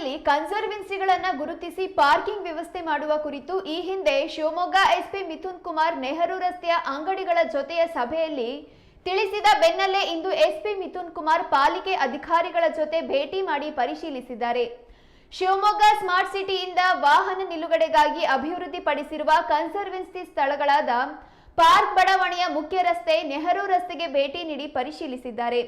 ಸ್ಥಳದಲ್ಲಿ ಕನ್ಸರ್ವೆನ್ಸಿಗಳನ್ನ ಗುರುತಿಸಿ ಪಾರ್ಕಿಂಗ್ ವ್ಯವಸ್ಥೆ ಮಾಡುವ ಕುರಿತು ಈ ಹಿಂದೆ ಶಿವಮೊಗ್ಗ ಎಸ್ಪಿ ಮಿಥುನ್ ಕುಮಾರ್ ನೆಹರು ರಸ್ತೆಯ ಅಂಗಡಿಗಳ ಜೊತೆಯ ಸಭೆಯಲ್ಲಿ ತಿಳಿಸಿದ ಬೆನ್ನಲ್ಲೇ ಇಂದು ಎಸ್ಪಿ ಮಿಥುನ್ ಕುಮಾರ್ ಪಾಲಿಕೆ ಅಧಿಕಾರಿಗಳ ಜೊತೆ ಭೇಟಿ ಮಾಡಿ ಪರಿಶೀಲಿಸಿದ್ದಾರೆ. ಶಿವಮೊಗ್ಗ ಸ್ಮಾರ್ಟ್ ಸಿಟಿಯಿಂದ ವಾಹನ ನಿಲುಗಡೆಗಾಗಿ ಅಭಿವೃದ್ಧಿಪಡಿಸಿರುವ ಕನ್ಸರ್ವೆನ್ಸಿ ಸ್ಥಳಗಳಾದ ಪಾರ್ಕ್ ಬಡಾವಣೆಯ ಮುಖ್ಯ ರಸ್ತೆ ನೆಹರು ರಸ್ತೆಗೆ ಭೇಟಿ ನೀಡಿ ಪರಿಶೀಲಿಸಿದ್ದಾರೆ.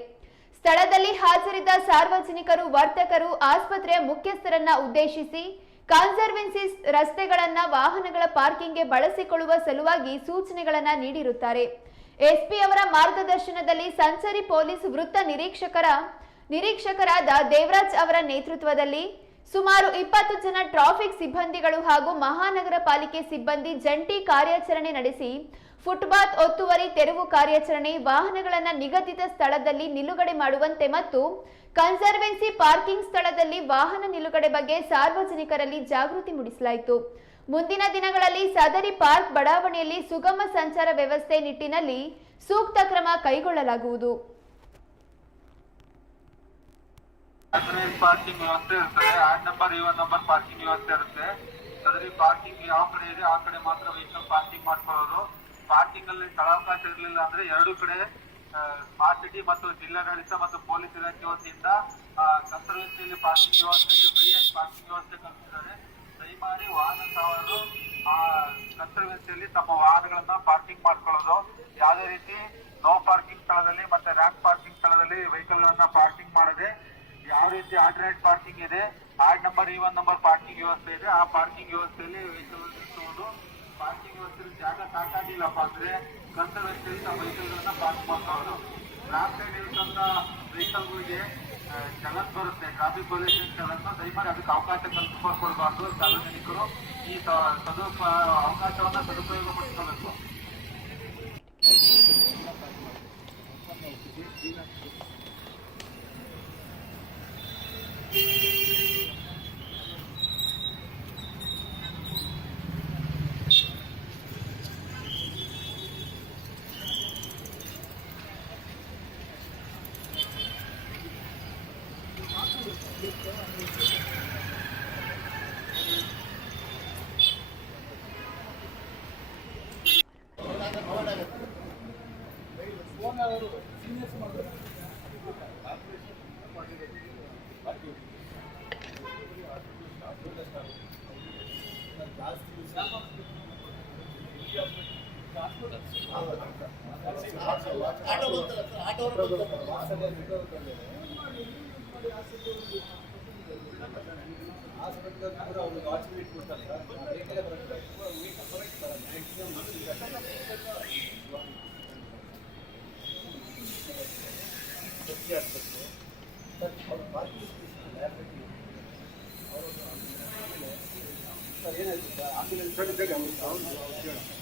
ಸ್ಥಳದಲ್ಲಿ ಹಾಜರಿದ್ದ ಸಾರ್ವಜನಿಕರು, ವರ್ತಕರು, ಆಸ್ಪತ್ರೆಯ ಮುಖ್ಯಸ್ಥರನ್ನ ಉದ್ದೇಶಿಸಿ ಕಾನ್ಸರ್ವೆನ್ಸಿಸ್ ರಸ್ತೆಗಳನ್ನ ವಾಹನಗಳ ಪಾರ್ಕಿಂಗ್ಗೆ ಬಳಸಿಕೊಳ್ಳುವ ಸಲುವಾಗಿ ಸೂಚನೆಗಳನ್ನ ನೀಡಿರುತ್ತಾರೆ. ಎಸ್ಪಿ ಅವರ ಮಾರ್ಗದರ್ಶನದಲ್ಲಿ ಸಂಚಾರಿ ಪೊಲೀಸ್ ವೃತ್ತ ನಿರೀಕ್ಷಕರ, ನಿರೀಕ್ಷಕರಾದ ದೇವರಾಜ್ ಅವರ ನೇತೃತ್ವದಲ್ಲಿ ಸುಮಾರು ಇಪ್ಪತ್ತು ಜನ ಟ್ರಾಫಿಕ್ ಸಿಬ್ಬಂದಿಗಳು ಹಾಗೂ ಮಹಾನಗರ ಪಾಲಿಕೆ ಸಿಬ್ಬಂದಿ ಜಂಟಿ ಕಾರ್ಯಾಚರಣೆ ನಡೆಸಿ ಫುಟ್ಪಾತ್ ಒತ್ತುವರಿ ತೆರವು ಕಾರ್ಯಾಚರಣೆ, ವಾಹನಗಳನ್ನು ನಿಗದಿತ ಸ್ಥಳದಲ್ಲಿ ನಿಲುಗಡೆ ಮಾಡುವಂತೆ ಮತ್ತು ಕನ್ಸರ್ವೆನ್ಸಿ ಪಾರ್ಕಿಂಗ್ ಸ್ಥಳದಲ್ಲಿ ವಾಹನ ನಿಲುಗಡೆ ಬಗ್ಗೆ ಸಾರ್ವಜನಿಕರಲ್ಲಿ ಜಾಗೃತಿ ಮೂಡಿಸಲಾಯಿತು. ಮುಂದಿನ ದಿನಗಳಲ್ಲಿ ಸದರಿ ಪಾರ್ಕ್ ಬಡಾವಣೆಯಲ್ಲಿ ಸುಗಮ ಸಂಚಾರ ವ್ಯವಸ್ಥೆ ನಿಟ್ಟಿನಲ್ಲಿ ಸೂಕ್ತ ಕ್ರಮ ಕೈಗೊಳ್ಳಲಾಗುವುದು. ಪಾರ್ಕಿಂಗ್ ವ್ಯವಸ್ಥೆ ನಂಬರ್ ಇವನ್ ನಂಬರ್ ಪಾರ್ಕಿಂಗ್ ವ್ಯವಸ್ಥೆ ಇರುತ್ತೆ. ಸದರಿ ಪಾರ್ಕಿಂಗ್ ಯಾವ ಕಡೆ ಮಾತ್ರ ವೆಹಿಕಲ್ ಪಾರ್ಕಿಂಗ್ ಮಾಡ್ಕೊಳ್ಳೋದು. ಪಾರ್ಕಿಂಗ್ ಅಲ್ಲಿ ಸ್ಥಳಾವಕಾಶ ಇರಲಿಲ್ಲ ಅಂದ್ರೆ ಎರಡು ಕಡೆ ಸ್ಮಾರ್ಟ್ ಸಿಟಿ ಮತ್ತು ಜಿಲ್ಲಾಡಳಿತ ಮತ್ತು ಪೊಲೀಸ್ ಇಲಾಖೆ ವತಿಯಿಂದ ಕನ್ಸರ್ವೆನ್ಸಿಯಲ್ಲಿ ಪಾರ್ಕಿಂಗ್ ವ್ಯವಸ್ಥೆಗೆ ಫ್ರೀಯಾಗಿ ಪಾರ್ಕಿಂಗ್ ವ್ಯವಸ್ಥೆ ಕಲ್ಪಿಸಿದ್ದಾರೆ. ದಯಮಾಡಿ ವಾಹನ ಸವಾರರು ಆ ಕನ್ಸರ್ವೆನ್ಸಿಯಲ್ಲಿ ತಮ್ಮ ವಾಹನಗಳನ್ನ ಪಾರ್ಕಿಂಗ್ ಮಾಡ್ಕೊಳ್ಳೋದು. ಯಾವುದೇ ರೀತಿ ನೋ ಪಾರ್ಕಿಂಗ್ ಸ್ಥಳದಲ್ಲಿ ಮತ್ತೆ ರ್ಯಾಂಕ್ ಪಾರ್ಕಿಂಗ್ ಸ್ಥಳದಲ್ಲಿ ವೆಹಿಕಲ್ ಗಳನ್ನ ಪಾರ್ಕಿಂಗ್ ಮಾಡದೆ, ಯಾವ ರೀತಿ ಆಲ್ಟರ್ನೇಟ್ ಪಾರ್ಕಿಂಗ್ ಇದೆ odd number even number parking ವ್ಯವಸ್ಥೆ ಇದೆ, ಆ ಪಾರ್ಕಿಂಗ್ ವ್ಯವಸ್ಥೆಯಲ್ಲಿ ವೆಹಿಕಲ್ ಪಾರ್ಕಿಂಗ್ ವ್ಯವಸ್ಥೆ ಜಾಗ ಸಾಕಾಗಿಲ್ಲಪ್ಪ ಅಂದ್ರೆ ಕಂತ ವ್ಯಕ್ತಿಯಿಂದ ವೆಹಿಕಲ್ಗಳನ್ನ ಪಾರ್ಕ್ ಮಾಡ್ಕೊಳ್ಳೋದು. ರಾತ್ರಿ ಇರ್ತಂತ ವೆಹಿಕಲ್ಗಳಿಗೆ ಚಲನ್ ಬರುತ್ತೆ. ಟ್ರಾಫಿಕ್ ವೊಲೇಷನ್ ಚಲನ್ ದಯಮಾಡಿ ಅದಕ್ಕೆ ಅವಕಾಶ ಕಲ್ಪಿಸ್ಕೊಡ್ಬಾರ್ದು ಸಾರ್ವಜನಿಕರು ಈ ಸದುಪ, ಅವಕಾಶವನ್ನ ಸದುಪಯೋಗ ಪಡಿಸ್ಕೋಬೇಕು. ಸರ್ ಏನಾಯ್ತು ಸರ್ ಆಂಬ್ಯುಲೆನ್ಸ್ ಬೇಗ ಬೇಗ ಹೌದು ಹೌದು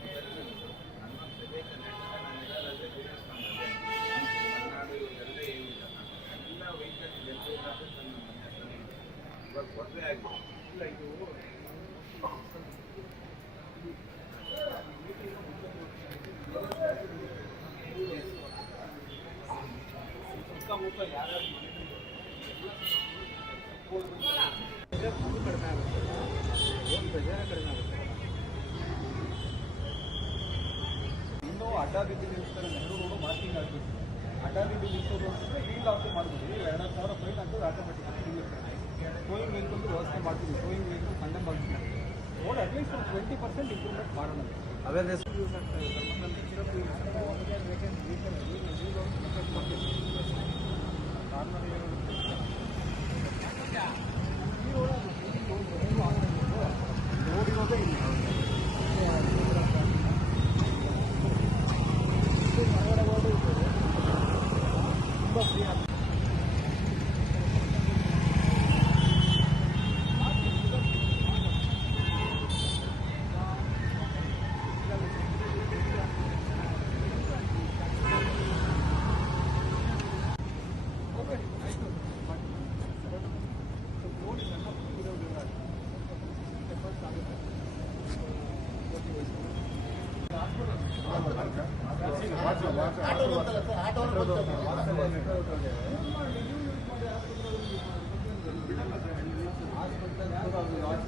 ಇನ್ನು ಅಡ್ಡಾದಿಡ್ಡಿ ನಿಲ್ಲಿಸ್ತಾರೆ ನೆಹರು ರೋಡು ಮಾರ್ಕಿಂಗ್ ಆಗಬೇಕು ಅಡ್ಡಾದಿಡ್ಡಿ ನಿಲ್ಲಿಸೋದು ಅಂತಂದ್ರೆ ಫೀಲ್ಡ್ ಆಫ್ ಮಾಡ್ಬೋದು ಈಗ ಎರಡು ಸಾವಿರ ಫೈನ್ ಹಾಕಿದ್ರೆ ಆಟೋಮೆಟಿಕ್ ಟೋಯಿಂಗ್ ವೆಹಿಕಲ್ ವ್ಯವಸ್ಥೆ ಮಾಡ್ತೀವಿ ಟೋಯಿಂಗ್ ವೆಹಿಕಲ್ ಕಂಡಮ್ ಮಾಡ್ತೀವಿ ರೋಡ್ ಅಟ್ಲೀಸ್ಟ್ ಒಂದು ಟ್ವೆಂಟಿ ಪರ್ಸೆಂಟ್ ಇಂಪ್ರೂವ್ಮೆಂಟ್ ಮಾಡೋಣ ಅವೇರ್ನೆಸ್ ಯೂಸ್ ಆಗ್ತಾ ಇದೆ నార్మల్